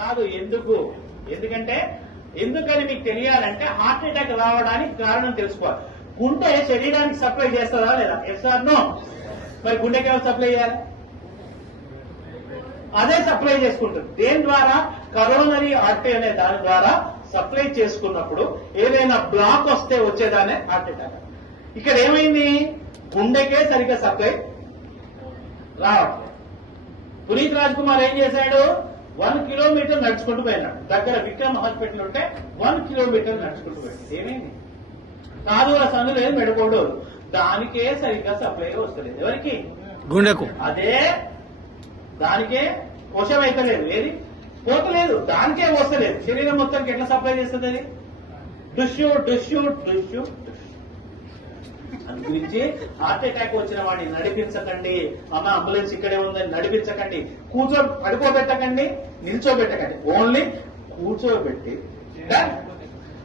కాదు. ఎందుకంటే ఎందుకని మీకు తెలియాలంటే హార్ట్ అటాక్ రావడానికి కారణం తెలుసుకోవాలి. గుండె శరీరానికి సప్లై చేస్తుందా లేదా? Yes or no? మరి గుండెకి ఎవరు సప్లై చేయాలి? అదే సప్లై చేసుకుంటుంది. దేని ద్వారా? కరోనరీ ఆర్టరీ అనే దాని ద్వారా సప్లై చేసుకున్నప్పుడు ఏదైనా బ్లాక్ వస్తే వచ్చేదానే హార్ట్ అటాక్. ఇక్కడ ఏమైంది? గుండెకే సరిగ్గా సప్లై రావట్లేదు. పునీత్ రాజ్ కుమార్ ఏం చేశాడు? 1 కిలోమీటర్ నడుచుకుంటూ పోయినాడు. దగ్గర విక్రమ్ హాస్పిటల్ ఉంటే 1 కిలోమీటర్ నడుచుకుంటూ పోయాడు. ఏమైంది? కాదుల సందు లేదు, మెడకోడు, దానికే సరిగ్గా సప్లై వస్తలేదు. ఎవరికి? గుండెకు. అదే దానికే వశం అయితలేదు. ఏది పోతలేదు, దానికే వస్తలేదు. శరీరం మొత్తానికి ఎట్లా సప్లై చేస్తుంది అది? డుష్యూ డుష్యూ డుష్యూ. అందుగురించి హార్ట్ అటాక్ వచ్చిన వాడిని నడిపించకండి. అమ్మ అంబులెన్స్ ఇక్కడే ఉందని నడిపించకండి. పడుకోబెట్టకండి, నిల్చోబెట్టకండి. ఓన్లీ కూర్చోబెట్టి.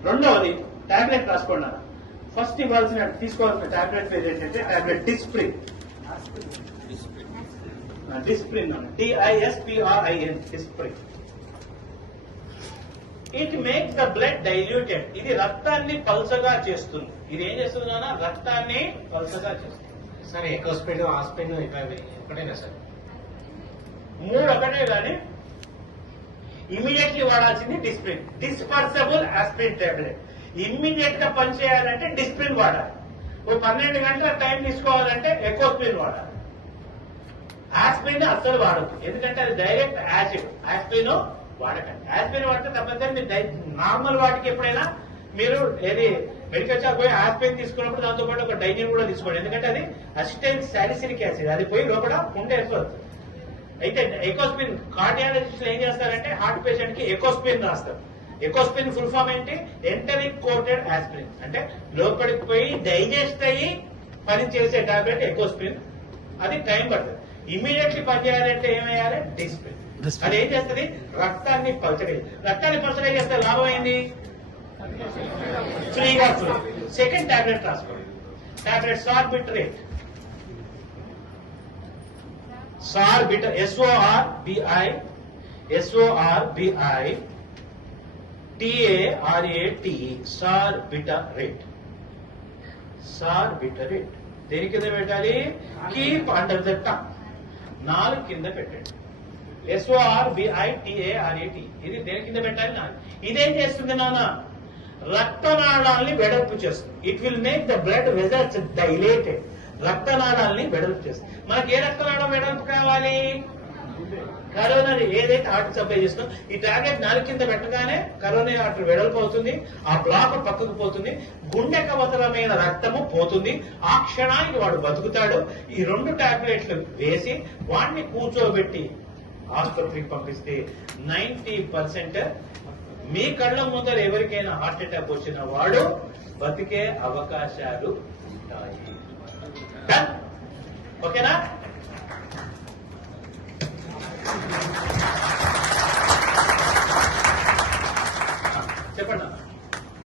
రెండవది టాబ్లెట్ రాసుకోండి. ఫస్ట్ తీసుకోవాల్సిన టాబ్లెట్ పేరు ఏంటంటే tablet Disprin. Disprin, DISPRIN, Disprin. It makes the blood diluted. ఇది రక్తాన్ని పల్చగా చేస్తుంది. ఇది ఏం చేస్తుంది నాన్న? రక్తాన్ని పల్చగా చేస్తుంది. సార్ ఎకోస్పిన్, ఆస్పిన్ ఒకటేనా సార్? 3 ఒకటే కానీ ఇమీడియట్లీ వాడాల్సింది Disprin. Dispersible aspirin tablet. Immediate గా పనిచేయాలంటే డిస్ప్రిన్ వాడాలి. 12 గంటల టైం తీసుకోవాలంటే ఎకోస్పిన్ వాడాలి. ఆస్పిరిన్ అస్సలు వాడద్దు, ఎందుకంటే అది డైరెక్ట్ యాసిడ్. ఆస్పిరిన్ వాడకండి. ఆస్పిరిన్ వాడితే తప్పనిసరి మీరు నార్మల్ వాటికి ఎప్పుడైనా మీరు ఏది మెడికల్ షాప్ పోయి ఆస్పిరిన్ తీసుకున్నప్పుడు దాంతో పాటు ఒక డైజిన్ కూడా తీసుకోండి. ఎందుకంటే అది అసిటైల్ సాలిసిలిక్ యాసిడ్, అది పోయి లోపల ఉంటే వస్తుంది. అయితే ఎకోస్పిన్ కార్డియాలజిస్టులు ఏం చేస్తారంటే హార్ట్ పేషెంట్ కి ఎకోస్పిన్ రాస్తారు. ఎకోస్పిన్ ఫుల్ ఫామ్ ఏంటి? Enteric coated aspirin. అంటే లోపలికి పోయి డైజెస్ట్ అయ్యి పని చేసే టాబ్లెట్ ఎకోస్పిన్. అది టైం పడుతుంది. ఇమీడియట్లీ పనిచేయాలంటే ఏమయ్యాలి? డిస్ప్రిన్. అది ఏం చేస్తుంది? రక్తాన్ని పలచగా. రక్తాన్ని పలచగా చేస్తే లాభం ఏంది? ఫ్రీగా ఫ్లో. సెకండ్ టాబ్లెట్ రాసుకోండి. టాబ్లెట్ సార్బిట్రేట్. సార్బిటర్, SORBI TARATE, సార్బిటరేట్. సార్బిటరేట్ దేని కింద పెట్టాలి? Keep under the tongue. 4 కింద పెట్టండి. SORBITARAT. ఇది దేని కింద పెట్టాలి? 4. ఇదేం చేస్తుంది నాన్న? రక్తనాళాల్ని వెడల్పు చేస్తుంది. It will make the blood vessels dilated. రక్తనాళాల్ని వెడల్పు చేస్తుంది. మనకి ఏ రక్తనాళం వెడల్పు కావాలి? కరోనరీ, ఏదైతే హార్ట్ సప్లై చేస్తుందో ఈ టాబ్లెట్ 4 కింద పెట్టగానే కరోనరీ ఆర్టరీ వెడల్పు అవుతుంది. ఆ బ్లాక్ పక్కకు పోతుంది. గుండె కవతలమైన రక్తము పోతుంది. ఆ క్షణానికి వాడు బతుకుతాడు. ఈ 2 టాబ్లెట్లు వేసి వాడిని కూర్చోబెట్టి ఆసుపత్రికి పంపిస్తే 90% మీ కళ్ళ ముందర ఎవరికైనా హార్ట్ అటాక్ వచ్చిన వాడు బతికే అవకాశాలు ఉంటాయి. ఓకేనా?